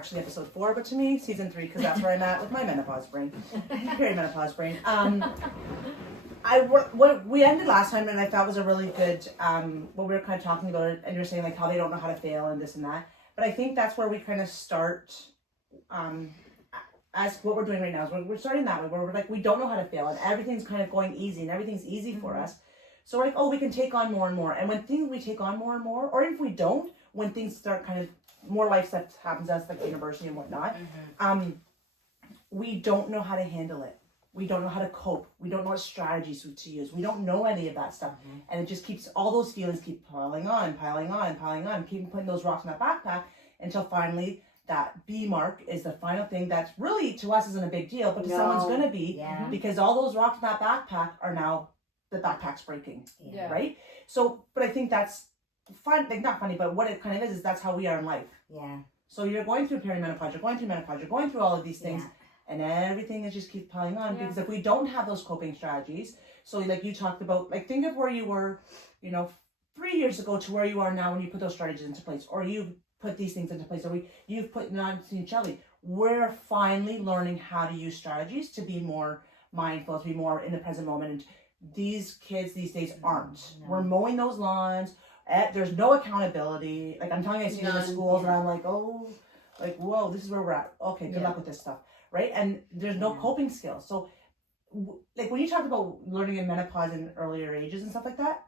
actually episode 4, but to me, season 3, because that's where I'm at with my menopause brain, perimenopause brain. What we ended last time, and I thought was a really good, what we were kind of talking about, and you're saying like how they don't know how to fail and this and that. But I think that's where we kind of start, as what we're doing right now, is we're starting that way, where we're like, we don't know how to fail, and everything's kind of going easy, and everything's easy for us. So we're like, oh, we can take on more and more. And when we take on more and more, or if we don't, when things start kind of, more life stuff happens to us, like university and whatnot, we don't know how to handle it. We don't know how to cope. We don't know what strategies to use. We don't know any of that stuff. And it just keeps, all those feelings keep piling on and piling on and piling on, keep putting those rocks in that backpack until finally that B mark is the final thing that's really, to us, isn't a big deal, but to someone's going to be, because all those rocks in that backpack are now, the backpack's breaking, right? So, but I think that's fun, like not funny, but what it kind of is that's how we are in life. Yeah. So you're going through perimenopause, you're going through menopause, you're going through all of these things, and everything is just keeps piling on, because if we don't have those coping strategies, so like you talked about, like think of where you were, 3 years ago to where you are now when you put those strategies into place, or you put these things into place, or you've put on Shelly. We're finally learning how to use strategies to be more mindful, to be more in the present moment. And these kids these days aren't. We're mowing those lawns. There's no accountability. Like I'm telling you, I see in the schools, and I'm like, oh, like whoa, this is where we're at. Okay, good luck with this stuff, right? And there's no coping skills. So, like when you talk about learning in menopause in earlier ages and stuff like that,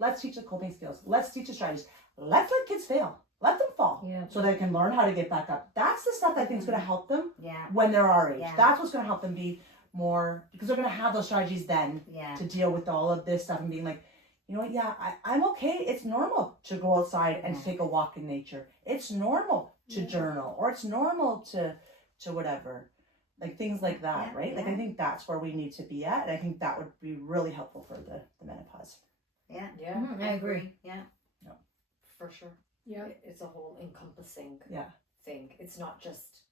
let's teach the coping skills. Let's teach the strategies. Let's let kids fail. Let them fall, so they can learn how to get back up. That's the stuff that I think is going to help them when they're our age. That's what's going to help them be more, because they're going to have those strategies then to deal with all of this stuff and being like, you know what, I'm okay. It's normal to go outside and take a walk in nature. It's normal to journal, or it's normal to whatever, like things like that, right? Like I think that's where we need to be at, and I think that would be really helpful for the menopause. I agree. For sure. Yeah, it's a whole encompassing thing. It's not just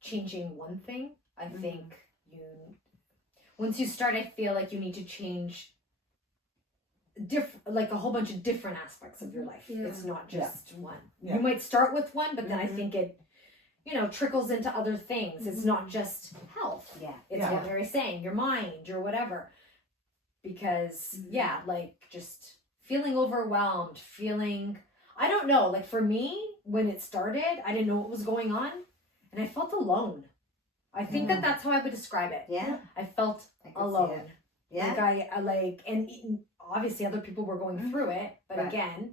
changing one thing. I think once you start, I feel like you need to change like a whole bunch of different aspects of your life. It's not just one. You might start with one, but then I think it trickles into other things. It's not just health. It's what Mary's saying, your mind, your whatever. Because like just feeling overwhelmed, I don't know, like for me, when it started, I didn't know what was going on, and I felt alone. I think that's how I would describe it. I felt alone. And obviously other people were going through it, but again,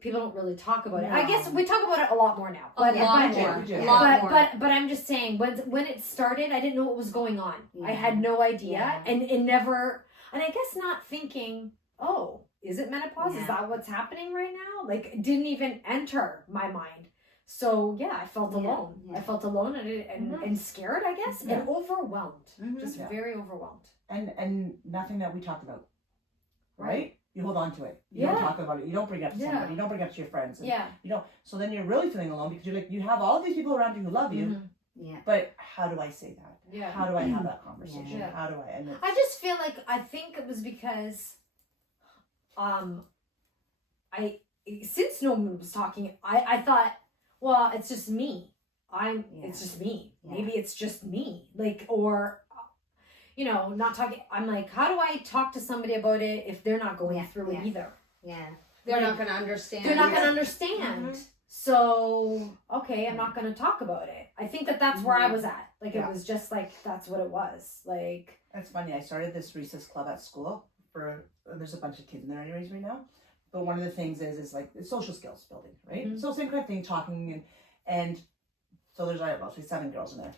people don't really talk about it. I guess we talk about it a lot more now. But I'm just saying, when it started, I didn't know what was going on. I had no idea, and I guess not thinking, oh, is it menopause? Is that what's happening right now? Like, it didn't even enter my mind. So I felt alone. I felt alone and scared, I guess, and overwhelmed. Just very overwhelmed. And nothing that we talked about, right? You hold on to it. You don't talk about it. You don't bring it up to somebody. You don't bring it up to your friends. And, so then you're really feeling alone, because you're like, you have all these people around you who love you. But how do I say that? How do I have that conversation? How do I? I just feel like, I think it was because since no one was talking, I thought, well, it's just me. It's just me. Maybe it's just me. Like, or, not talking. I'm like, how do I talk to somebody about it if they're not going through it either? They're not going to understand. They're not going to understand. So, okay, I'm not going to talk about it. I think that's where I was at. Like, it was just like, that's what it was. Like, that's funny. I started this recess club at school there's a bunch of kids in there anyways right now. But one of the things is like social skills building, right? So same kind of thing, talking and so there's about 7 girls in there,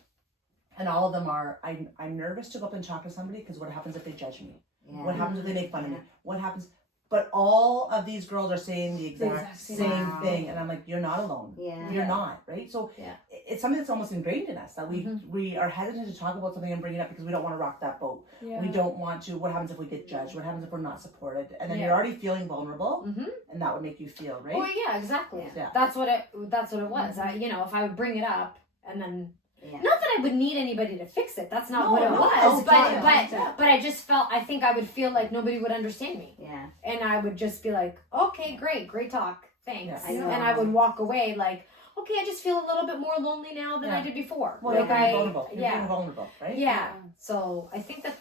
and all of them are I'm nervous to go up and talk to somebody, because what happens if they judge me? What happens if they make fun of me? What happens? But all of these girls are saying the exact same thing, and I'm like, you're not alone. You're not, right? So it's something that's almost ingrained in us, that we are hesitant to talk about something and bring it up because we don't want to rock that boat. We don't want to. What happens if we get judged? What happens if we're not supported? And then you're already feeling vulnerable, and that would make you feel, right? Oh yeah, exactly. That's what it was. If I would bring it up, and then. Not that I would need anybody to fix it. That's not what it was. But I just I think I would feel like nobody would understand me. And I would just be like, okay, great talk. Thanks. And I would walk away like, okay, I just feel a little bit more lonely now than I did before. Well, like you're being vulnerable. You're yeah, being vulnerable, right? yeah. So I think that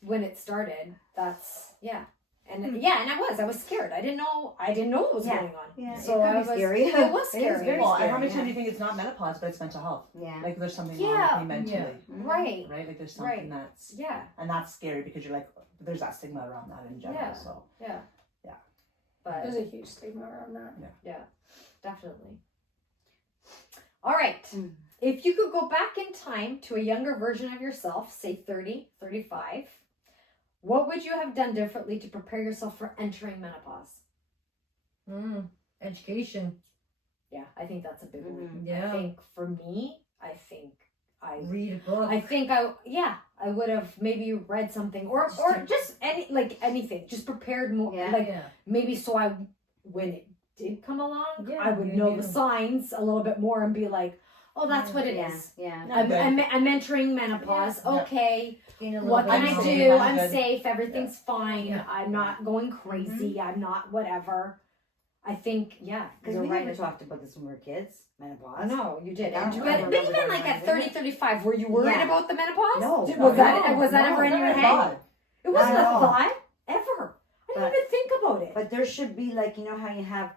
when it started, that's and and I was scared. I didn't know what was going on. Yeah, so it I could was be scary. It was scary. It is very Well, scary, how many times do you think it's not menopause, but it's mental health? Yeah. Like there's something wrong with me mentally. Right. Right? Like there's something that's and that's scary because you're like there's that stigma around that in general. So But There's a huge stigma around that. yeah, definitely. All right. If you could go back in time to a younger version of yourself, say 30, 35, what would you have done differently to prepare yourself for entering menopause? Education. Yeah, I think that's a big one. Yeah. I think for me, I Read a book. I would have maybe read something or just anything, just prepared more. Maybe so when it did come along, I would know the signs a little bit more and be like, oh, that's what it is. Yeah. I'm entering menopause. Okay. What can I safe. do? I'm I'm good. safe. Everything's fine. Yeah. I'm not going crazy. I'm not whatever. I think, Because we never talked about this when we were kids. Menopause. No, you did. I don't But remember even like at 30, 35, were you worried about the menopause? No. Was that ever in your head? God. It wasn't a Not at all. thought ever. I didn't But- even think about it. But there should be like, you know how you have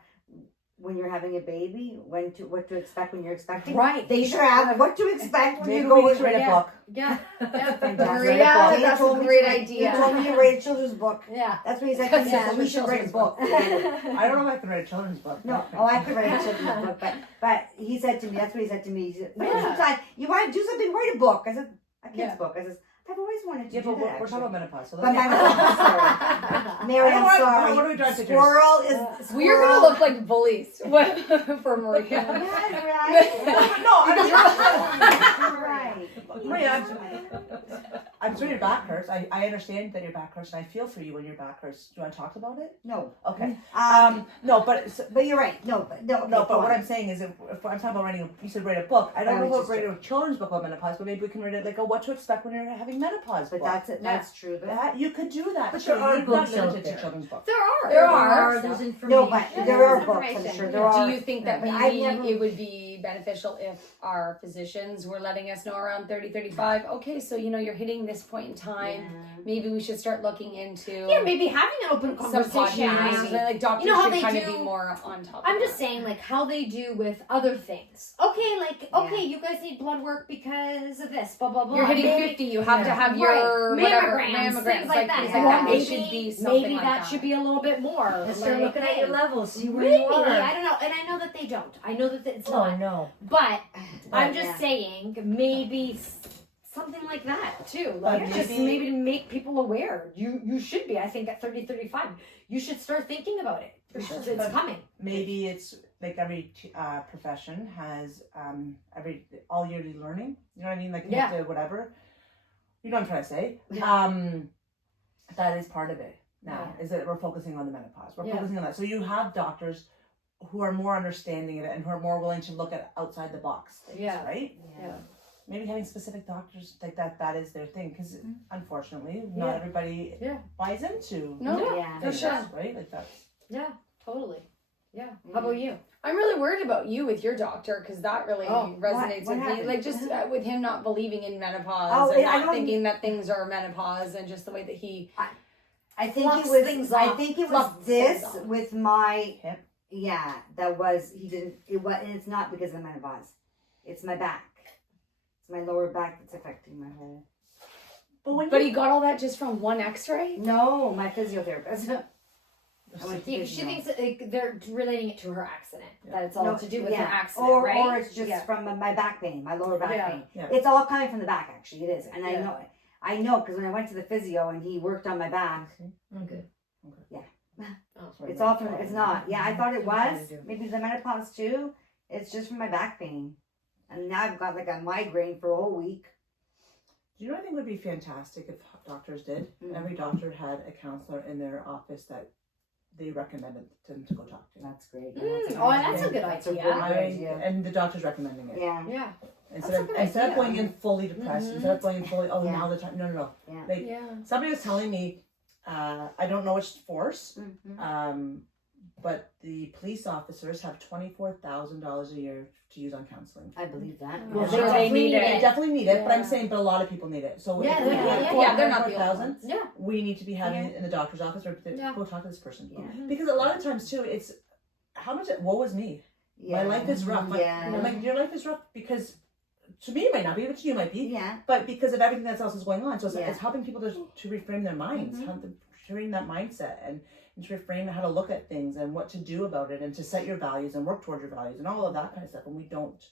when you're having a baby, what to expect when you're expecting. Right. They should have what to expect when Maybe you go we in. should write a book. Yeah. Fantastic. Yeah, They that's told a me great to- idea. He told me to write a children's book. Yeah. That's what he said. Yeah, He said, we for should write a children's book. I don't know if I can write a children's book. No, I could write a children's book, but he said to me, that's what he said to me. He said, you want to do something, write a book. I said, a kid's book. I said, I've always wanted to Yeah, do but that. we're talking about menopause. So But let's menopause, sorry. Mary, I'm sorry. What do we drive pictures? Squirrel is We're gonna look like bullies for Maria. Yeah, right. No, Right. Maria, I'm sorry your back hurts. I understand that your back hurts, and I feel for you when your back hurts. Do you want to talk about it? No. Okay. No, No, but you're right. No, but what I'm saying is, if I'm talking about writing, you said write a book. I don't know about writing a children's book about menopause, but maybe we can write it like a what to expect when you're having menopause. But book. that's it. That's true. That you could do that. But too. there are You're books not limited out to there. children's books. There are. There's information. No, but there are books. I'm information. sure there are. Do you think that But I've maybe never- it would be beneficial if our physicians were letting us know around 30, 35, okay, so you're hitting this point in time, maybe we should start looking into maybe having an open some conversation. podcasts. maybe. Like doctors You know how should they kind of do- be more on top I'm of just that. saying, like, how they do with other things. Okay, you guys need blood work because of this, blah, blah, blah. You're hitting Maybe- 50, you have to have your Right. whatever, Mammograms, things like that. things Yeah. like that. Maybe, It should be something maybe like that should be a little bit more. Let's start like, looking at your hey, levels. See where Maybe, you are. I don't know. And I know that they don't. I know that it's not. no. But I'm just Yeah. saying, maybe something like that too. Like But just maybe- maybe to make people aware. You should be. I think at 30, 35, you should start thinking about it. For sure. It's But coming. maybe it's like every profession has all yearly learning. You know what I mean? Like you have to whatever. You know what I'm trying to say? That is part of it. Now is that we're focusing on the menopause. We're focusing on that. So you have doctors who are more understanding of it and who are more willing to look at outside the box things, right? Yeah. Maybe having specific doctors like that is their thing because unfortunately not everybody buys into No, Yeah. for sure. right? Like that's Yeah, totally. Yeah. How about you? I'm really worried about you with your doctor because that really resonates what with me. happened? Like just with him not believing in menopause Oh, and I not don't- thinking that things are menopause and just the way that he I think Fluffs it was. things I off. think it was Fluffs this things off. with my hip. Yeah, that was he didn't. It was, and it's not because of the menopause. It's my back. It's my lower back that's affecting my whole. But he got all that just from one X-ray. No, my physiotherapist. I went to She physio. thinks that they're relating it to her accident. That it's all No, to do with yeah. her accident, or, right? Or it's just from my back pain, my lower back pain. Yeah. It's all coming from the back, actually. It is, and Yeah. I know because when I went to the physio and he worked on my back, Okay. Oh. it's all from. It's not. Yeah, I thought it Something was to do. maybe the menopause too. It's just from my back pain, and now I've got like a migraine for a whole week. Do you know what I think would be fantastic if doctors did? Mm. Every doctor had a counselor in their office that they recommended them to go talk to. That's great. That's a good That's a idea. really good idea. And the doctor's recommending it. Yeah. Yeah. Instead That's of a good instead of idea. going in fully depressed, Mhm. instead of going in fully Yeah. now the time no. Yeah. Like Yeah. somebody was telling me, I don't know which force, Mhm. but the police officers have $24,000 a year to use on counseling. I believe that. Well, They sure, they definitely need They it. definitely need it, but I'm Yeah. saying, but a lot of people need it. So Yeah, if we yeah, have yeah, they're not the only 4,000, ones. Yeah. we need to be having it in the doctor's office or go talk to this person. Yeah. Because a lot of times too, it's how much woe is me. My life is rough. I'm like, your life is rough because to me it might not be, but to you it might be. Yeah. But because of everything that else is going on. So it's, Yeah. it's helping people to reframe their minds, how to reframe that mindset and to reframe how to look at things and what to do about it and to set your values and work towards your values and all of that kind of stuff. And we don't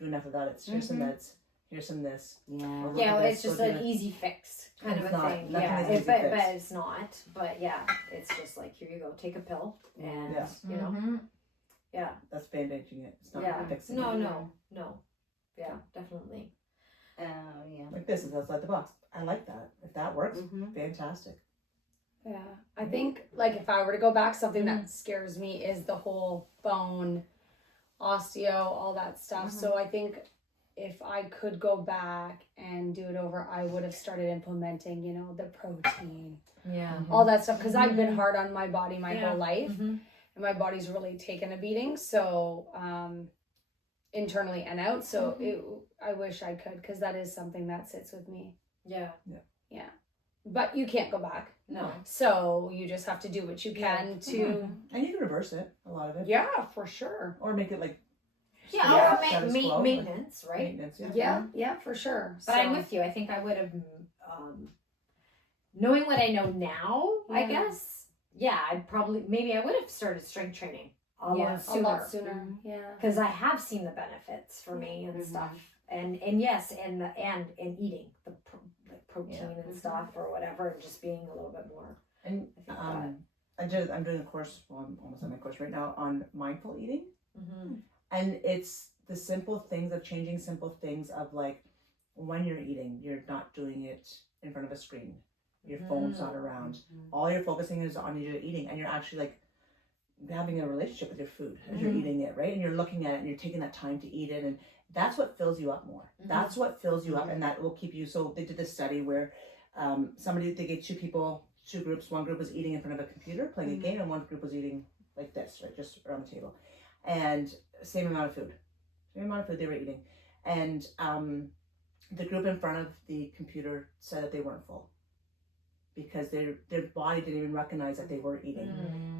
do enough of that. It's here's some meds, here's some this. Yeah. Or Yeah, look at it's this, just go do an it. easy fix kind It's of a not. thing. Nothing Yeah, is easy but fix. it's not. But yeah, it's just like here you go, take a pill, and Yeah. you know, yeah, That's bandaging it. It's not yeah. fixing No, it. no, yeah, definitely. Yeah. Like this is outside the box. I like that. If that works, Mhm. fantastic. Yeah, I think like if I were to go back, something that scares me is the whole bone, osteo, all that stuff. So I think if I could go back and do it over, I would have started implementing, you know, the protein, Yeah. all that stuff, because I've been hard on my body my Yeah. whole life, Mhm. and my body's really taken a beating. So internally and out. So I wish I could, because that is something that sits with me. Yeah. But you can't go back. No. So you just have to do what you can to, And you can reverse it, a lot of it. yeah, for sure. Or make it like Yeah. Yeah, Or status quo, maintenance, right? maintenance. Yeah. Yeah, for sure. But I'm with you. I think I would have, knowing what I know now, I Yeah. guess. Yeah, maybe I would have started strength training a lot A sooner. lot sooner. Yeah. Because I have seen the benefits for me and stuff, and yes, and eating the like protein and stuff or whatever, and just being a little bit more. And I'm doing a course, well, I'm almost on my course right now on mindful eating. And it's the simple things of changing simple things of like when you're eating, you're not doing it in front of a screen. Your phone's not around. All you're focusing is on your eating, and you're actually like having a relationship with your food as you're eating it, right? And you're looking at it and you're taking that time to eat it, and that's what fills you up more. That's what fills you up, and that will keep you. So they did this study where they gave two groups. One group was eating in front of a computer playing a game, and one group was eating like this, right, just around the table, and same amount of food they were eating, and the group in front of the computer said that they weren't full because their body didn't even recognize that they were eating.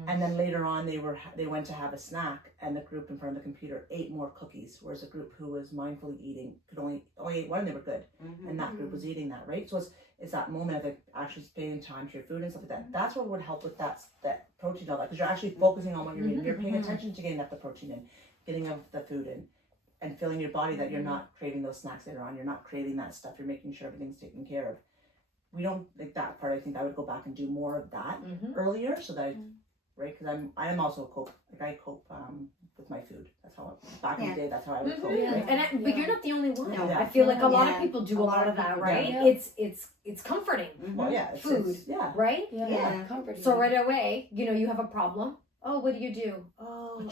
And then later on they went to have a snack, and the group in front of the computer ate more cookies, whereas the group who was mindfully eating could only ate one, and they were good. And that group was eating that, right? So it's that moment of like actually spending time to your food and stuff like that. That's what would help with that protein, all that, because you're actually focusing on what you're eating. You're paying attention to getting up the protein in, getting up the food in, and filling your body that you're not craving those snacks later on. You're not craving that stuff. You're making sure everything's taken care of. We don't like that part. I think I would go back and do more of that earlier, so that right, because I am also a cope. Like I cope with my food. That's how back in the day. That's how I would cope. Yeah. Right? But you're not the only one. No. I feel like a lot of Yeah. people do a lot of that, people right? do. It's comforting, Well, yeah, Food. yeah. right? Yeah. Comforting. So right away, you have a problem. Oh, what do? Oh,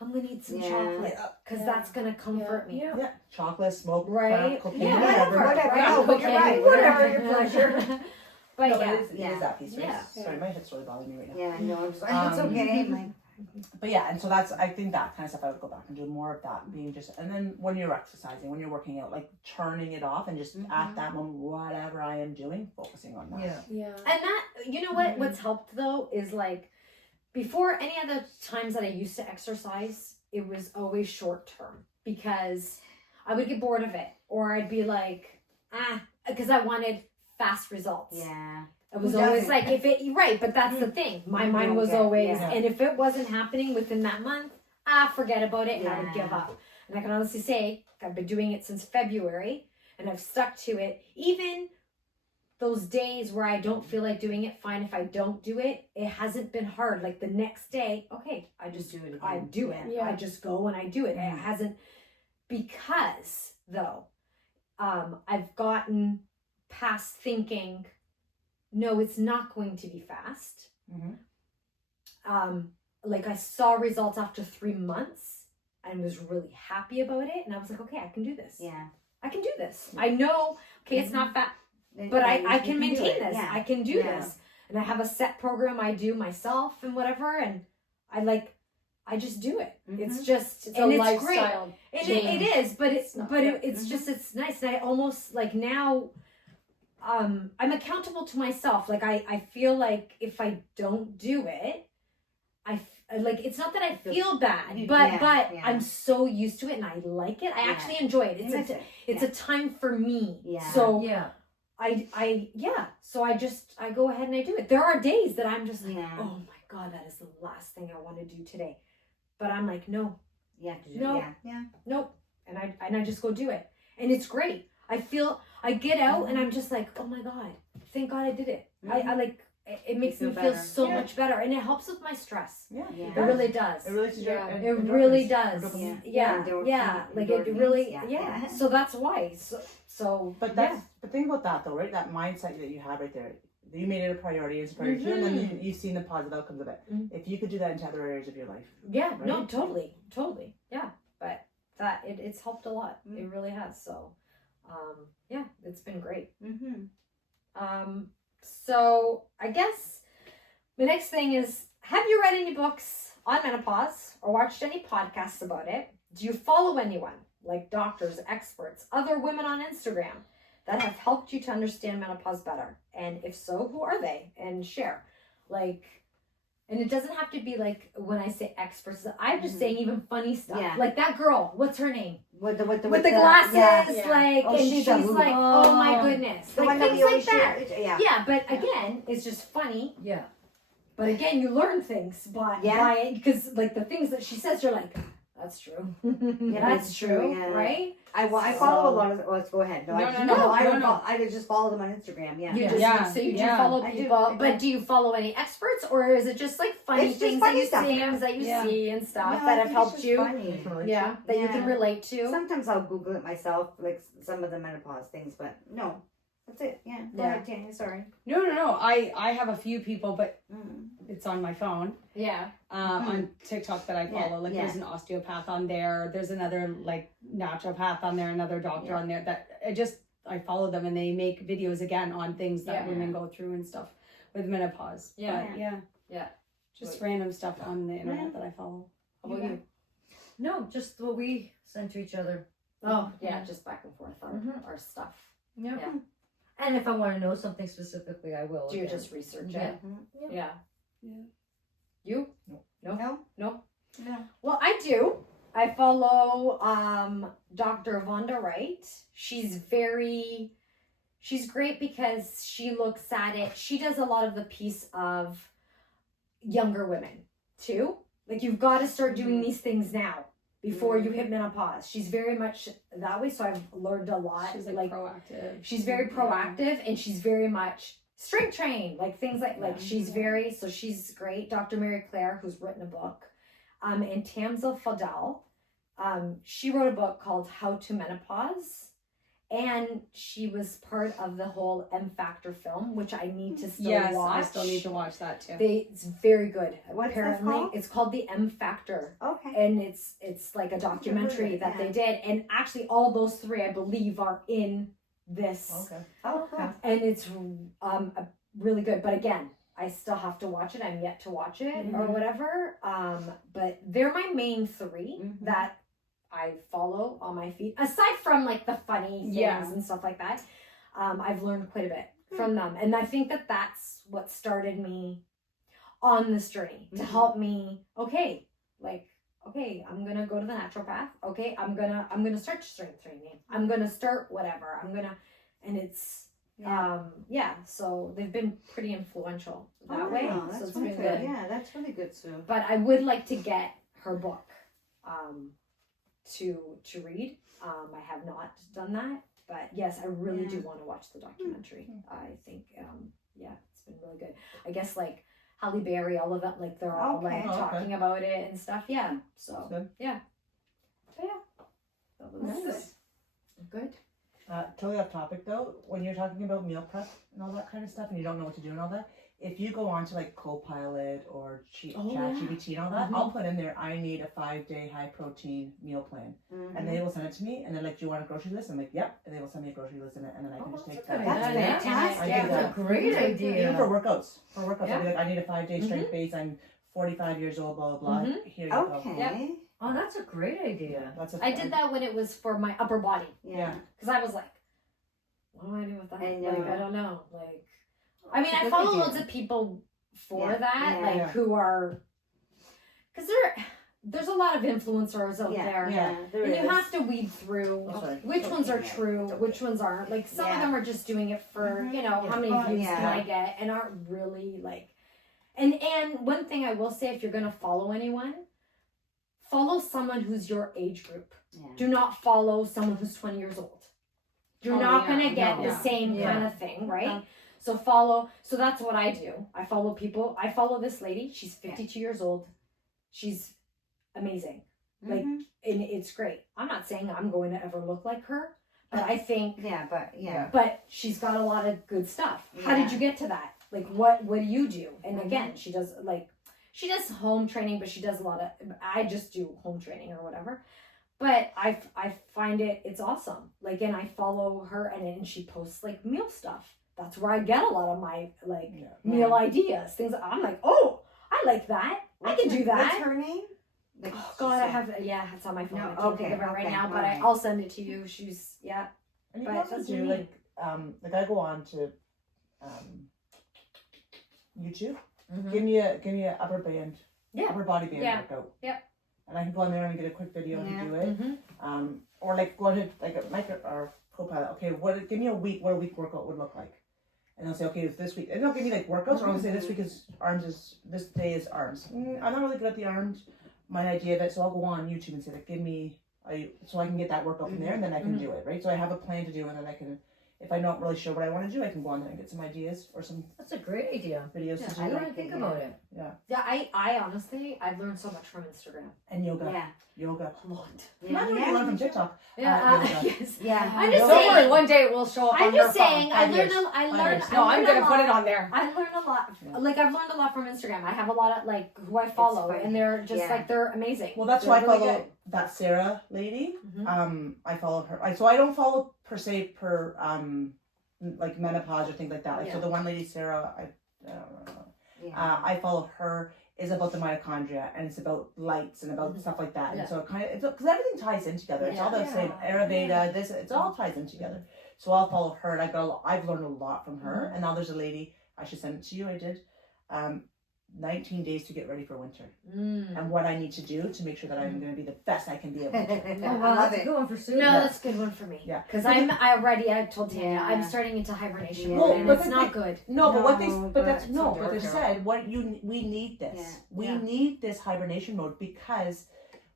I'm gonna eat some Yeah. chocolate because that's gonna comfort me. Yeah. Yeah, chocolate, smoke, Right? crack, cocaine, Yeah, whatever. whatever. Right? No, but you're right. Whatever your pleasure. But No, yeah, it is that piece. Right? Yeah. Sorry, my head's really bothering me right now. Yeah, no, it's okay. Like, But yeah, and so I think that kind of stuff I would go back and do more of that, being just, and then when you're exercising, when you're working out, like turning it off and just at that moment, whatever I am doing, focusing on that. Yeah. and that what's helped though is like before any of the times that I used to exercise, it was always short term because I would get bored of it, or I'd be like, because I wanted fast results. yeah. It was Who always doesn't? like right, but that's the thing. My mind was Okay, always, yeah. and if it wasn't happening within that month, forget about it, and I would give Yeah. up. And I can honestly say I've been doing it since February, and I've stuck to it. Even those days where I don't feel like doing it, fine. If I don't do it, it hasn't been hard. Like the next day, okay, I just do it again. I do it. Yeah. I just go and I do it. It hasn't, because though, I've gotten past thinking, no, it's not going to be fast. Like I saw results after 3 months and was really happy about it. And I was like, okay, I can do this. Yeah. I can do this. I know, okay, it's not fast, but I can maintain this. Yeah. I can do Yeah. this. And I have a set program I do myself and whatever. And I just do it. Mhm. It's just, It's and a it's lifestyle great. change. It is, but it's not it's just, it's nice. And I almost like now, I'm accountable to myself. Like I feel like if I don't do it, like it's not that I feel bad, but I'm so used to it and I like it. I actually enjoy it. It's a time for me. Yeah. So Yeah. So I go ahead and I do it. There are days that I'm just like, Yeah. oh my God, that is the last thing I want to do today. But I'm like, no, Yeah. No. Yeah. nope. And I just go do it. And it's great. I get out and I'm just like, oh my God, thank God I did it. I like, it makes me feel so much better. And it helps with my stress. Yeah. Yeah. It really does. It really does. It really does. Yeah. Yeah. Like it Endorphins, really, yeah. So that's why. So But that's the thing about that though, right? That mindset that you have right there. You made it a priority, it's a priority too, and then you've seen the positive outcomes of it. If you could do that into other areas of your life. yeah, right? no, totally. Yeah. But that it's helped a lot. It really has. So yeah, it's been great. So I guess the next thing is, have you read any books on menopause or watched any podcasts about it? Do you follow anyone, like doctors, experts, other women on Instagram that have helped you to understand menopause better? And if so, who are they? And share. Like, and it doesn't have to be like, when I say experts, I'm just saying even funny stuff. Yeah. Like that girl, what's her name? With the glasses, yeah. like, Oh, and she's she's a hoot. like, oh my goodness. The Like one that things we like always that. share. Yeah. Yeah, but again, it's just funny. Yeah. But again, you learn things by it, because like the things that she says, you're like, that's true. Yeah, That's true, yeah. right? I follow a lot of. Let's go ahead. No. I just follow them on Instagram. Yeah. You just so you do Yeah. follow I do, people, I do. but do you follow any experts, or is it just like funny It's just things funny that you stuff. that you Yeah. see and stuff No, I that have think helped it's you? just funny. Yeah, that you can Yeah. relate to. Sometimes I'll Google it myself, like some of the menopause things, but no, that's it. Yeah. Go ahead, Tanya. Sorry. No. I have a few people, but it's on my phone. Yeah. On TikTok that I follow. Yeah, Like yeah. there's an osteopath on there. There's another like naturopath on there, another doctor on there that I follow them and they make videos again on things that women go through and stuff with menopause. Yeah. But, yeah. Just random stuff on the internet that I follow. How about you? No, just what we send to each other. Oh, yeah, just back and forth on our stuff. Yeah. Yeah. And if I want to know something specifically, I will. Do you again. just research Yeah. it? Yeah. You? No. Well, I do. I follow Dr. Vonda Wright. She's great because she looks at it. She does a lot of the piece of younger women too. Like you've got to start doing these things now before you hit menopause. She's very much that way. So I've learned a lot. She's like proactive. She's very proactive and she's very much strength trained, like things like she's very, so she's great. Dr. Mary Claire, who's written a book, and Tamzil Fadal, she wrote a book called How to Menopause, and she was part of the whole M Factor film, which I need to still watch. I still need to watch that too. It's very good. What's Apparently, that called? it's called the M Factor. Okay. And it's like a documentary that they did, and actually all those three, I believe, are in this. Okay. Oh, cool. And it's really good. But again, I still have to watch it. I'm yet to watch it or whatever. But they're my main three that I follow on my feed. Aside from like the funny things and stuff like that, I've learned quite a bit from them. And I think that that's what started me on this journey to help me. Okay, I'm gonna go to the naturopath. Okay, I'm gonna start strength training. I'm gonna start whatever. And it's so they've been pretty influential that way. Wow, So that's it's really been good. good. Yeah, that's really good, Sue. But I would like to get her book to read. I have not done that, but yes, I really do want to watch the documentary. I think it's been really good. I guess like Halle Berry, all of it, like they're all like talking about it and stuff. Yeah. So Good. yeah. But yeah. That was good. Totally off topic though, when you're talking about meal prep and all that kind of stuff and you don't know what to do and all that, if you go on to like Copilot or ChatGPT and all that, I'll put in there, I need a 5-day high protein meal plan. And they will send it to me and they're like, do you want a grocery list? I'm like, yep. And they will send me a grocery list in it and then I can just take that. That's fantastic. I do That's that. a great idea. Even for workouts. I'll be like, I need a 5-day strength base. I'm 45 years old, blah, blah, blah. Mhm. Here you go. Okay. Yep. Oh, that's a great idea. Yeah, that's a I did that when it was for my upper body. Yeah. Because I was like, what do I do with that? I know. Like, I don't know. Like, I mean, It's a I good follow idea. loads of people for Yeah, that, yeah. like, Yeah. who are, because there's a lot of influencers out there. Yeah. There And is. you have to weed through Oh, sorry. which ones are okay. true, It's okay. which ones aren't. Like, some of Yeah. them are just doing it for, Mhm. you know, Yeah. how many Oh, views yeah. can I get, and aren't really, like, and one thing I will say, if you're going to follow anyone, follow someone who's your age group. Yeah. Do not follow someone who's 20 years old. You're Oh, not yeah. going to get No. the Yeah. same Yeah. kind of thing, right? Uh-huh. So that's what I do. I follow people. I follow this lady. She's 52 years old. She's amazing. Like, Mhm. and it's great. I'm not saying I'm going to ever look like her, but I think, Yeah, but yeah. but she's got a lot of good stuff. How did Yeah. you get to that? Like, what do you do? And Mhm. again, she does home training, but she does a lot of, I just do home training or whatever. But I find it's awesome. Like, and I follow her, and she posts like meal stuff. That's where I get a lot of my like Yeah. meal ideas. Things I'm like, oh, I like that. I can do that. What's her name? Like, Oh God, I have it's on my phone. No, I can't think of okay, it right okay, now, but alright. I'll send it to you. She's And you But can also that's do what I like I go on to YouTube. Mhm. Give me a upper band, Yeah. upper body band Yeah. workout. Yep. And I can go on there and get a quick video Yeah. and do it. mm-hmm. Or like go ahead like a micro or Copilot. Okay, give me a week what a week workout would look like. And they'll say, okay, it's this week. And they'll give me like workouts, or I'll say this week is arms this day is arms. I'm not really good at the arms, my idea of it, so I'll go on YouTube and say like so I can get that workout from there, and then I can do it, right? So I have a plan to do, and then I can, if I'm not really sure what I want to do, I can go on there and get some ideas or some That's a great idea. videos to do. I like didn't think it, about it. Yeah, I honestly I've learned so much from Instagram. And yoga. Yeah. Yoga. A lot. Imagine what you learn from TikTok. Yeah, yoga. yes. Yeah. I'm just Don't saying. worry, one day it will show up I'm on her just saying. I Five learned. years. I 5 learned. years. No, I I'm learned gonna a put lot. it on there. I learned a lot. Yeah. Like, I've learned a lot from Instagram. I have a lot of like who I follow, funny. and they're just Yeah. like they're amazing. Well, that's They're why I really follow good. that Sarah lady. Mhm. I follow her. So I don't follow per se like menopause or things like that. Like, Yeah. so the one lady, Sarah, I don't know. Yeah. I follow her is about the mitochondria, and it's about lights and about stuff like that. Yeah. And so it kind of, because everything ties in together. It's all the Yeah. same. Ayurveda, this, it's all ties in together. So I'll follow her, and I've learned a lot from her. And now there's a lady, I should send it to you. I did. 19 days to get ready for winter, and what I need to do to make sure that I'm going to be the best I can be at winter. Oh, I wow, love that's a it. good one for Sue. No, Yeah. that's a good one for me. Yeah. Because I told Tanya, Yeah. I'm starting into hibernation Yeah. mode, Well, and but it's the not thing- good. No, but what they, No, but that's but no, it's but they dark said we need this. Yeah. We Yeah. need this hibernation mode, because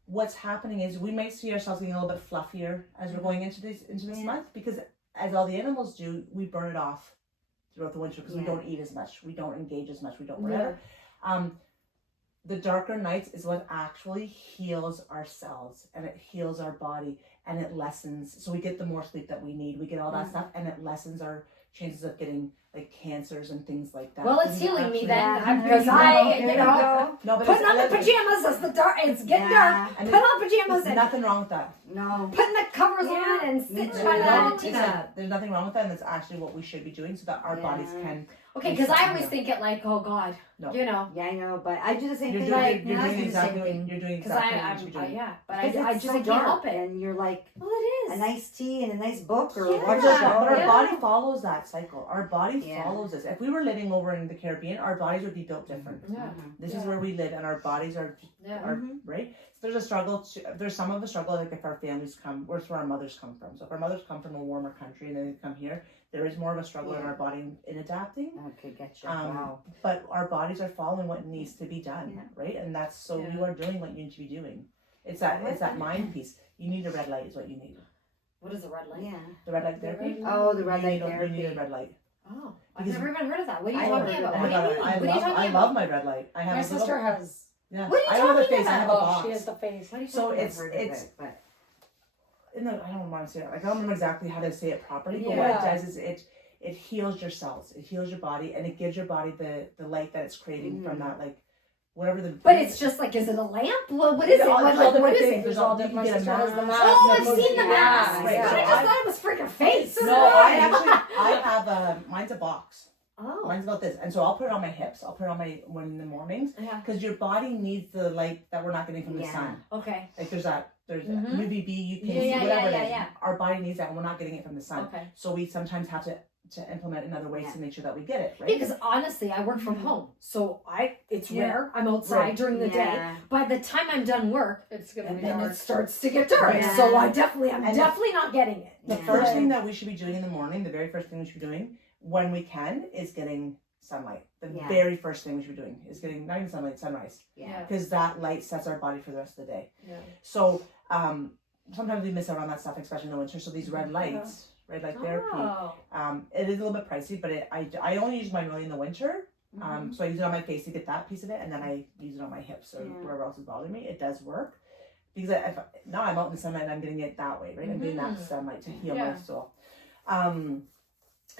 what's happening is we might see ourselves getting a little bit fluffier as we're going into this Yeah. month, because as all the animals do, we burn it off throughout the winter because we Yeah. don't eat as much, we don't engage as much, we don't whatever. The darker nights is what actually heals our cells, and it heals our body, and it lessens. So we get the more sleep that we need. We get all that stuff, and it lessens our chances of getting like cancers and things like that. Well, So it's we healing me actually- then, There because you I, go, you there know, go. No, but putting on the it's- pajamas as the dark. It's getting Yeah. dark. And Put on pajamas There's and nothing wrong with that. No. putting the covers Yeah. on and Me sitting too. by There's that. nothing Listen, that. there's nothing wrong with that, and it's actually what we should be doing so that our bodies Yeah. can. Okay, because I always think it like, oh God, No. you know, Yeah, I know, but I do the same You're thing. doing, Like, you're I doing do the exactly same what you're doing because exactly what you should be doing. yeah, but because I it's just so I can't dark, help it. and you're like Well, it a is. nice tea and a nice book or Yeah. watch But a show. our Yeah. body follows that cycle. Our body Yeah. follows this. If we were living over in the Caribbean, our bodies would be built different. Yeah, This is Yeah. where we live, and our bodies are yeah. Mhm. right. So there's a struggle. There's some of a struggle, like if our families come, where's where our mothers come from. So if our mothers come from a warmer country and then they come here, there is more of a struggle in Yeah. our body in adapting. Okay, gotcha. Um, Wow. But our bodies are following what needs to be done, Yeah. right? And that's so Yeah. you are doing what you need to be doing. It's I that like it's that that. mind piece. You need a red light, is what you need. What is a red light? Yeah. The red light The red therapy. light? Oh, the red You light need a- You need a therapy. red light. Oh, I've Because- never even heard of that. What are you I talking heard about? of What do you that. mean? I What are you love talking I about? love my red light. I have My a little, sister has. yeah. What are you I don't have a talking face. I have a about? Oh, box. she has the face. What are you So talking it's- I've heard of it, but I don't want to say it. Like, I don't remember exactly how to say it properly, but what Yeah. it does is it heals your cells, it heals your body, and it gives your body the light that it's craving from that, like whatever the. But it's just like, is it a lamp? What is it? All- What, there's all like, what different is things. it? There's all My you can get a sister has the mask. mask. Oh, I've that seen the goes- mask. Right, But so I just thought it was freaking face. No, I have a mine's a box. Oh. Mine's about this. And so I'll put it on my hips. I'll put it on my one in the mornings. Yeah. Because your body needs the light that we're not getting from the Yeah. sun. Okay. Like there's Mhm. UVB, UPC, Yeah, whatever it is. yeah. Our body needs that and we're not getting it from the sun. Okay. So we sometimes have to implement another ways Yeah. to make sure that we get it, right? Because honestly, I work from home, so it's Yeah. rare. I'm outside Right. during the day. Yeah. By the time I'm done work, It's gonna and be then dark. it starts to get dark. Yeah. So I'm And- definitely not getting it. The Yeah. first thing that we should be doing in the morning, the very first thing we should be doing when we can, is getting sunlight. The Yeah. very first thing we should be doing is getting not even sunlight, sunrise. Yeah. Because that light sets our body for the rest of the day. Yeah. So sometimes we miss out on that stuff, especially in the winter. So these red lights, red light therapy, Oh. it is a little bit pricey, but I only use mine really in the winter. Mm-hmm. So I use it on my face to get that piece of it, and then I use it on my hips or Yeah. wherever else is bothering me. It does work because now I'm out in the sunlight and I'm getting it that way, right? I'm getting that Mhm. sunlight to heal Yeah. my soul.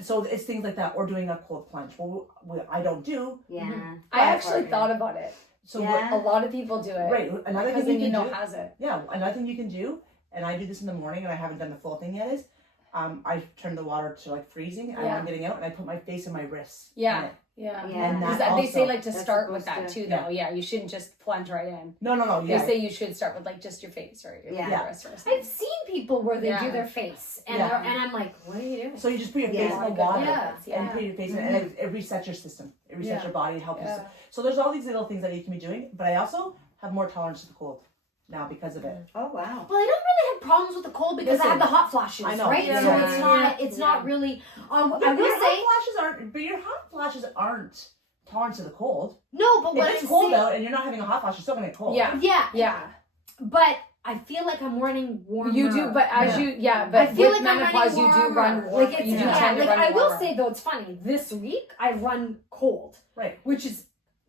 So it's things like that, or doing a cold plunge. Well, I don't do. Yeah. I actually thought about it. So Yeah. A lot of people do it. right, another Because thing then you can know do. has it. Yeah, another thing you can do, and I do this in the morning, and I haven't done the full thing yet. Is I turn the water to like freezing, and Yeah. I'm getting out, and I put my face and my wrists. Yeah. in it. Yeah. Yeah. And Because that they say also- like to That's start with supposed that to- too, though. Yeah, you shouldn't just plunge right in. No, They yeah. say you should start with like just your face or your Yeah. wrist or something. I've seen people where they do Yeah. their face, and Yeah. and I'm like, what are you doing? So you just put your Yeah. face in the Good water. benefits, And put your face in it, and it resets your system. It resets Yeah. your body, it helps you. Yeah. So there's all these little things that you can be doing, but I also have more tolerance to the cold now because of it. Oh wow. Well, I don't really have problems with the cold because I have the hot flashes, I know. right? Yeah. So it's Yeah. it's Yeah. not really. I Your will say hot flashes aren't tolerant to the cold. no, but what If it's I'm cold saying, out and you're not having a hot flash, you're still gonna get cold. Yeah. yeah, Yeah. but I feel like I'm running warmer. You do, but as Yeah. but I feel with like I'm menopause, running you do warmer. run warm. Like it's you do yeah, tend to like run I will warmer. say though, it's funny. This week I run cold, Right. which is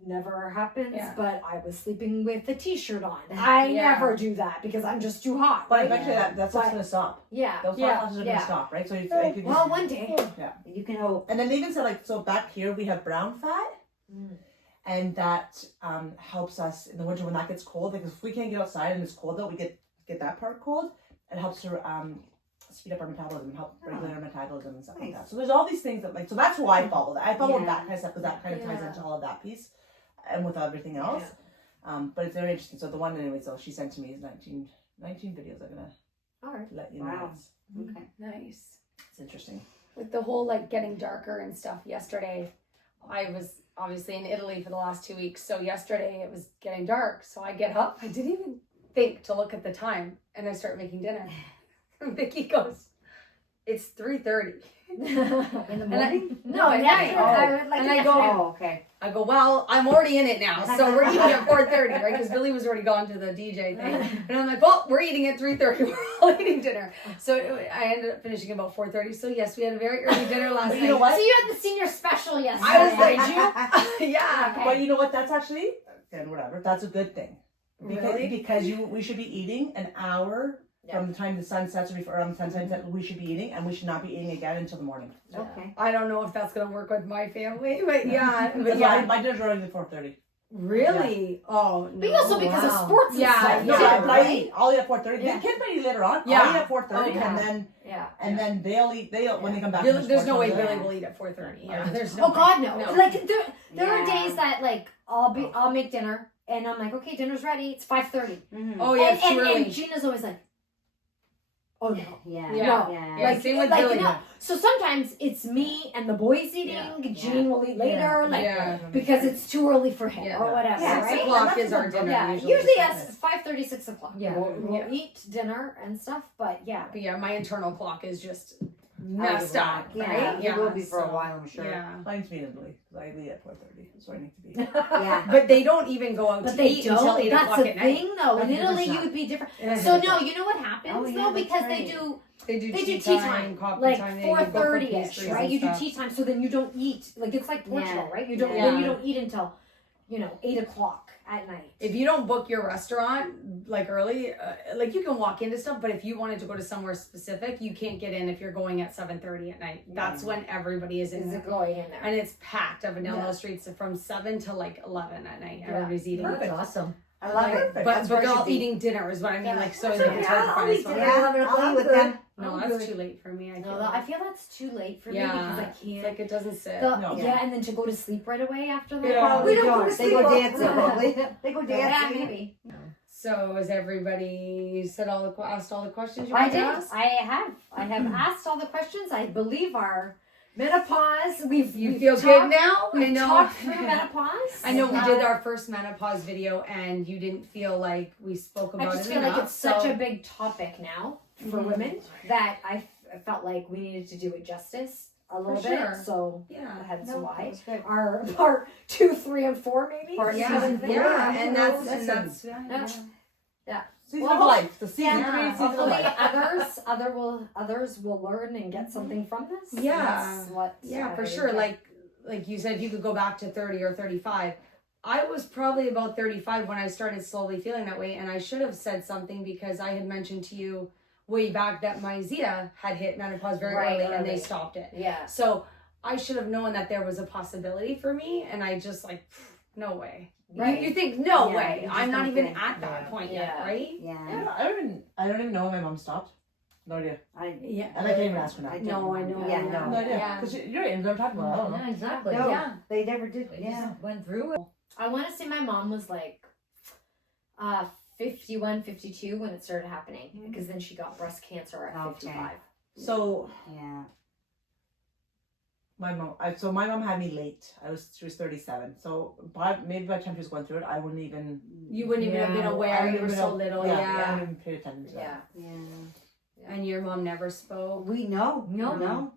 never happens. Yeah. But I was sleeping with a t-shirt on. I Yeah. never do that because I'm just too hot. But right? eventually that's But- gonna stop. Yeah. Those Yeah. hot flashes are Yeah. gonna stop, right? So you Oh, could Well, one day. You can hope. and then they even said like so back here we have brown fat. Mm. And that helps us in the winter when that gets cold. Because if we can't get outside and it's cold out, we get that part cold. It helps to speed up our metabolism, and help regulate our metabolism and stuff like Nice. that. So there's all these things that so that's who I follow. That I follow Yeah. that kind of stuff because that kind of ties Yeah. into all of that piece, and with everything else. But it's very interesting. So the one anyways, she sent to me is 19 videos. I'm gonna All right. let you know. Wow. It's, Okay. Nice. it's interesting. With the whole like getting darker and stuff yesterday, I was obviously in Italy for the last 2 weeks. So yesterday it was getting dark. So I get up. I didn't even think to look at the time and I start making dinner. And Vicky goes, it's 3:30. In the And I, morning? no, at night. And I go, Oh, okay. I go, well, I'm already in it now, so we're eating at 4:30, right? Because Billy was already gone to the DJ thing, and I'm like, well, we're eating at 3:30. We're all eating dinner. So I ended up finishing about 4:30. So yes, we had a very early dinner last But night. you know what? So you had the senior special yesterday. I was like, did you? yeah. Okay. But you know what? That's actually and whatever. That's a good thing. Really? Because we should be eating an hour from the time the sun sets or before around the sun sets. We should be eating, and we should not be eating again until the morning. Okay. I don't know if that's gonna work with my family, but yeah, but Because yeah. my dinner's already at 4:30. Really? Oh no. But also because of Wow. sports and Yeah, stuff. No, yeah, but I eat. I'll eat at 4:30. Yeah. The kids might eat later on. Yeah. I'll eat at 4:30, Okay. and then they'll eat. When they come back. Billy, from there's no way sports, Billy they'll- will eat at 4:30. Yeah. Yeah, there's no. Oh God, no! No. Like there are Yeah. days that like I'll make dinner and I'm like, okay, dinner's ready. It's 5:30. Mhm. Oh yeah, it's too early. and Gina's always like, oh no. Yeah. Yeah. No. Yeah. Yeah, same with like, Billy. you know, so sometimes it's me and the boys eating. Yeah. Jean will eat later, like Yeah. because it's too early for him Yeah. or whatever. Yeah, right? 6 o'clock And is our that's dinner Yeah, usually. usually yes, 5:30, 6 o'clock. Yeah. We'll Yeah. eat dinner and stuff, but yeah. But yeah, my internal clock is just messed up, Yeah, right? it will be for a so, while, I'm sure. Yeah. Mine's me and Italy. I eat at 4:30. That's where I need to be. Yeah. But they don't even go out But to they eat until don't. 8 That's o'clock the at night. thing, though. In That's Italy, different. you would be different. Yeah. So no, you know what happens Oh, yeah, though, that's because right. they do They do tea tea time, coffee like time, they go for 4:30ish, pastries right? and You do stuff. tea time, so then you don't eat. Like it's like Portugal, right? You don't Yeah. then you don't eat until 8 o'clock at night. If you don't book your restaurant like early, like you can walk into stuff, but if you wanted to go to somewhere specific, you can't get in if you're going at 7:30 at night. That's when everybody is in Is there. it going in there? And it's packed up and down Yeah. those streets from 7 to like 11 at night. Yeah. Everybody's eating. That's awesome. I love it. Perfect. But where it all should be. eating dinner is what I mean. Yeah. Like so That's it's okay. hard to I'll find a eat spot. dinner. Yeah, 11 o'clock, I'll eat with good. them. No, I'm that's good. too late for me. I No, feel. I feel that's too late for me Yeah. because I It's can't. like it doesn't sit. Yeah. Yeah. And then to go to sleep right away after that. Yeah. Probably We don't go to They sleep go all- dancing, probably. They go Yeah, dancing. maybe. So has everybody said asked all the questions you I wanted to did. ask? I have asked all the questions. I believe our menopause. You we've feel talked, good now? I We've know. talked through menopause. I know we did our first menopause video, and you didn't feel like we spoke I about just it feel enough. like it's such so- a big topic now for women that I felt like we needed to do it justice a little For bit. sure. So yeah. hence No, why that's good. our part 2, 3, and 4 maybe. Part Yeah, season four. yeah, and that's Yeah. yeah. Season Well, of life. The season Yeah, 3, season of hopefully life. others will learn and get something from this. Yeah. That's what Yeah, I for really sure. get. Like you said, if you could go back to 30 or 35. I was probably about 35 when I started slowly feeling that way, and I should have said something because I had mentioned to you way back that my Zeta had hit menopause very Right, early and they early. stopped it. Yeah. So I should have known that there was a possibility for me, and I just like, no way. Right. You think, no Yeah, way. you just I'm not don't even think. at that Yeah. point yet, Yeah. right? Yeah. I don't even know when my mom stopped. No idea. Yeah. And I can't even ask her now. I No, don't I know. Yeah, Yeah. no. No idea. Yeah. Because you're in, they're talking about it. I don't know. Yeah, exactly. No, Yeah. they never did. They Yeah. just went through it. I want to say my mom was like 51, 52 when it started happening because then she got breast cancer at Okay. 55. So Yeah. my mom had me late. She was 37. So maybe by the time she was going through it, I wouldn't even. You wouldn't even have been Yeah. aware. I You wouldn't were even so know- little. I Yeah. wouldn't even pay attention to that. Yeah. Yeah. And your mom never spoke. We know. No. No.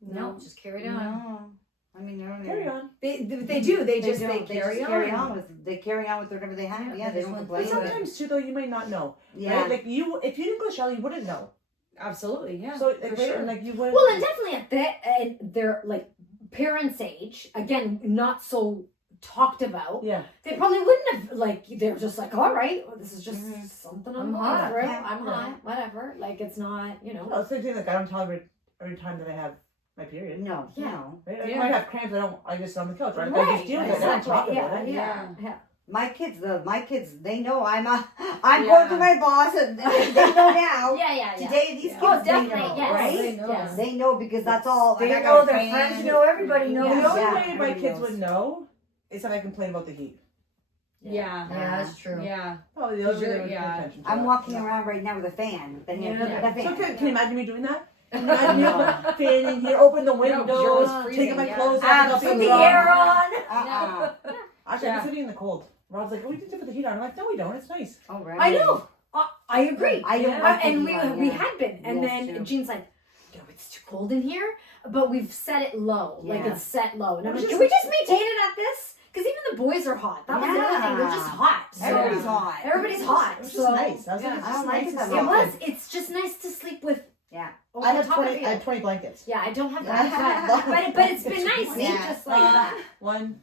No, just carried on. No. I mean, they're Carry on. They do. They just don't. carry on. They carry on with whatever they have. Yeah, Yeah, they they don't just But complain. sometimes too, though, you may not know. Yeah. Right? Like if you didn't go to Shell, you wouldn't know. Absolutely. Yeah. So like, for right, sure. and, like you would. Well, and definitely at their like parents' age, again, not so talked about. Yeah. They probably wouldn't have like. They're just like, all right, well, this is just something I'm I'm going hot. through. Yeah. I'm hot, whatever. Like it's not, you know. No, same thing. Like I don't tell every time that I have my period. No. Yeah. No. Right? I Yeah. might have cramps. I just sit on the couch. Right? I Right, just deal with it. I don't talk yeah, about it. yeah. My kids, they know I'm Yeah. going to my boss, and they know now. Yeah. Today, these kids, Oh, they definitely, know, yes. right? They know. Yes. They know because that's all. They like, I know got a their fan. friends know, everybody knows. The only Yeah. way my Everybody kids knows. would know is if I complain about the heat. Yeah. Yeah, that's true. Yeah. Probably the only way Sure, they would pay yeah. attention to I'm that. walking around right now with a fan. The Yeah. fan. So can you imagine me doing that? Can you imagine me fanning here, open the windows, Joe's freezing, taking my yeah. clothes off, Absolutely. Put the air on. Uh-uh. Actually, Yeah. I'm sitting in the cold. Rob's like, "Oh, we did it with the heat on." I'm like, "No, we don't. It's nice." Oh, right. I know. I agree. I don't Yeah. like And the heat on, we yeah. had been, and Yes, then too. Jean's like, "No, it's too cold in here." But we've set it low, like Yeah. it's set low. And I'm Which like, is- "Can we just maintain it at this?" Because even the boys are hot. That was the other thing. They're just Yeah. hot. So Everybody's hot. everybody's hot. It was So just nice. I was yeah. like, it's I just don't like nice it to that sleep it much. with. was. It's just nice to sleep with. Yeah. Over I the have top 20. of you. I have 20 blankets. Yeah, I don't have Yeah. that, but it's been nice, see, Yeah. just like that. 1,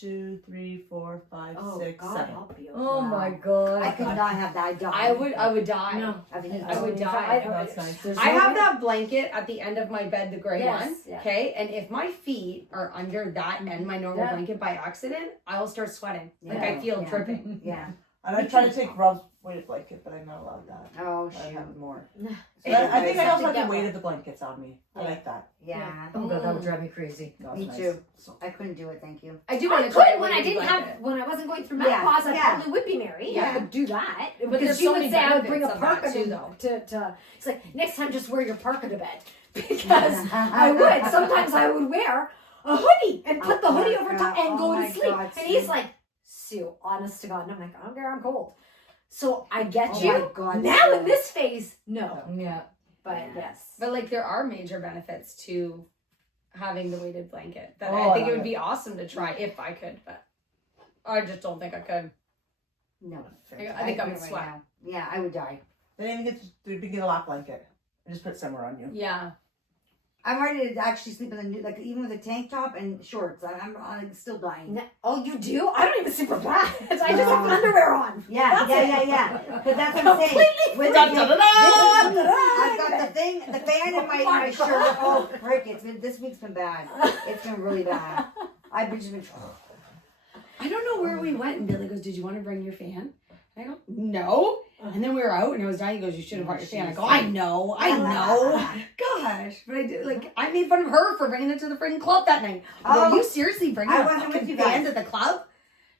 2, 3, 4, 5, Oh 6, God, 7. help you. Oh Wow. my god. I could not have that. I'd die. I would die. No. I mean, I would In die. fact, That's nice. there's I no have way- that blanket at the end of my bed, the gray Yes, one. yeah. Okay, and if my feet are under that and my normal Yeah. blanket by accident, I will start sweating. Like Yeah. I feel Yeah. dripping. Yeah. And I try to take Rob's weighted blanket, but I'm not allowed that. Oh, I shoot. have more. No. So I think I also like Yeah. the weight of the blankets on me. I like that. Yeah. Oh god, that would drive me crazy. That was Me nice. too. So, I couldn't do it. Thank you. I do I want to try could when I didn't have when I wasn't going through Yeah, menopause. I yeah. probably would be married. Yeah. I could do that But because there's she so would many say I would bring a benefits of that parka too, though. to. It's like next time just wear your parka to bed because I would. Sometimes I would wear a hoodie and put the hoodie over top and go to sleep. God, And he's Sue. like, Sue, honest to God, and I'm like, I don't care, I'm cold. So I get Oh you. my God, Now Sue. in this phase, no, Yeah. but yes. But like there are major benefits to having the weighted blanket. That Oh, I think I it would love be awesome to try if I could, but I just don't think I could. No. I think I couldn't would right sweat. now. Yeah, I would die. then even get a lap blanket and just put it somewhere on you. Yeah. I'm ready to actually sleep in the new, like even with a tank top and shorts. I'm still dying. Oh, you do? I don't even sleep with that. I just have underwear on. Yeah, That's yeah. But that's what I'm saying. Completely With Dun, the- dun, dun, dun. I've got the thing, the fan in my shirt. Oh, frick! This week's been bad. It's been really bad. I've been just been. I don't know know where we went, and Billy goes, "Did you want to bring your fan?" I go, "No." And then we were out, and it was dying. He goes, "You should have brought your fan." I go, "I know. Gosh, but I did. Like, I made fun of her for bringing it to the freaking club that night. I go, you seriously bringing I a wasn't with fucking you fan guys. to the club?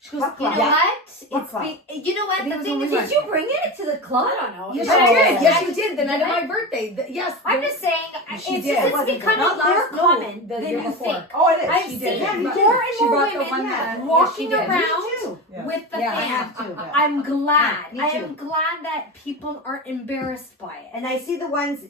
She goes, What You know club? what? What club? You know what? I think it The was thing when is, we did went. you bring it to the club? I don't know. Yes, Yeah. you did. Yes, I- you did. The night of I- my birthday. Yes. I'm just saying, She it's did. just Wasn't becoming Not more last- no, common the than year you before. think. Oh, it is. I've She seen did. Yeah, me more too. and She more brought the women one that- walking yeah, she did. around Me too. Yeah. with the Yeah, I fan. have to. Yeah. I'm glad. Yeah, me I too. am glad that people aren't embarrassed by it. And I see the ones.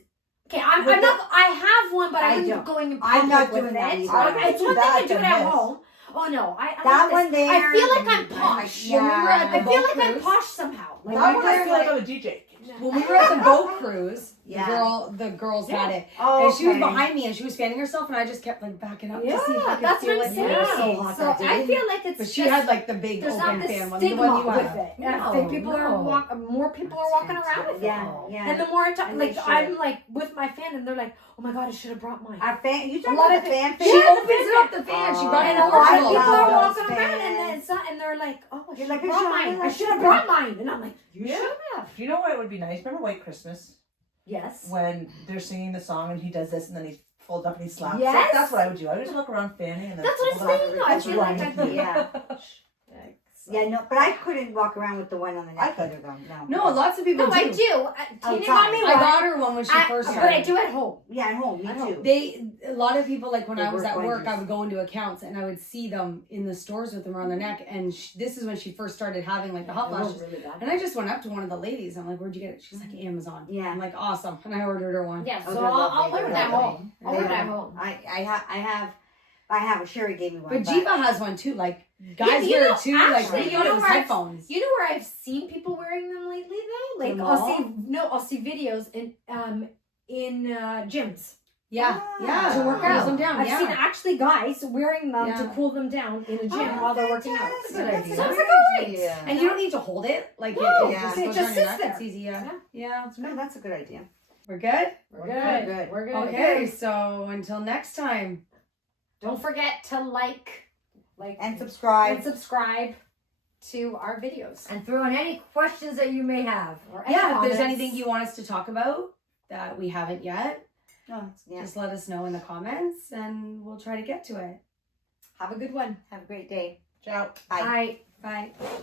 Okay, I'm With not. I have one, but I I wouldn't don't. be going in I'm public not with doing that it. either. I would It's do one thing that to do it than at this. home. Oh no, I That like one this. there. I feel like I'm posh. When we were at the I feel boat like I'm cruise, posh somehow. Like, That one I were feel like like- I'm a DJ. when we were at the boat cruise, Yeah. the girls had it. Oh, And she was okay. behind me and she was fanning herself and I just kept like backing up yeah, to see if I could that's feel what I'm it. saying. Yeah, so hot So that I day. feel like it's But she just, had like the big there's open not the fan one, stigma the one you with have. it. No, I think people are no. more people are walking around with it. Yeah, yeah. And the more I talk, And like they should. I'm like with my fan, and they're like, "Oh my god, I should have brought mine." Our fan. You A talking lot about of the it- fan? She Yeah, opens it up the fan. She brought it And Oh, a lot of I people love are those walking around, and fans. then it's not, and they're like, "Oh, I You're should like, have I brought should- mine. I I should have should brought mine." And I'm like, "You Yeah. should have." Do you know what would be nice? Remember White Christmas? Yes. When they're singing the song and he does this and then he folds up and he slaps Yes. it? That's what I would do. I would just look around fanning and then That's what I'm fold up. saying. though. I That's feel like right. I could. Yeah. Yeah, no, but I couldn't walk around with the one on the I neck could. either, though. No, lots of people No, do. I do. Tina Outside. got me I one. got her one when she first but started. I do at home. Yeah, at home. Me too. A lot of people, like when They I was work at work, wonders. I would go into accounts and I would see them in the stores with them around their neck. And this is when she first started having like the hot It was flashes. really bad. And I just went up to one of the ladies. I'm like, "Where'd you get it?" She's like, "Amazon." Yeah. I'm like, "Awesome." And I ordered her one. Yeah, Oh, so they're I'll lovely. wear it They're at lovely. home. I'll wear it at home. I have. Sherry gave me one. But Jiva has one too. Like guys you wear know, it too. actually, Like we you got know it with where headphones. You know where I've seen people wearing them lately though? Like The I'll see videos in gyms. Yeah, Ah. yeah. To work Cools out. them down. I've yeah. seen actually guys wearing them to Yeah. cool them down in a gym Oh, while they're working out. fantastic. That's a good idea. So I was like, all right. Yeah. And you don't need to hold it. Like No, it yeah. just it goes just around your sits neck. It's there. easy. Yeah. No, that's a good idea. We're good. We're Good. good. We're good. Okay. So until next time. Don't forget to like And subscribe. and subscribe to our videos. And throw in any questions that you may have. Or any Yeah. If there's comments. anything you want us to talk about that we haven't yet, Oh, yeah. just let us know in the comments, and we'll try to get to it. Have a good one. Have a great day. Ciao. Bye. Bye. Bye.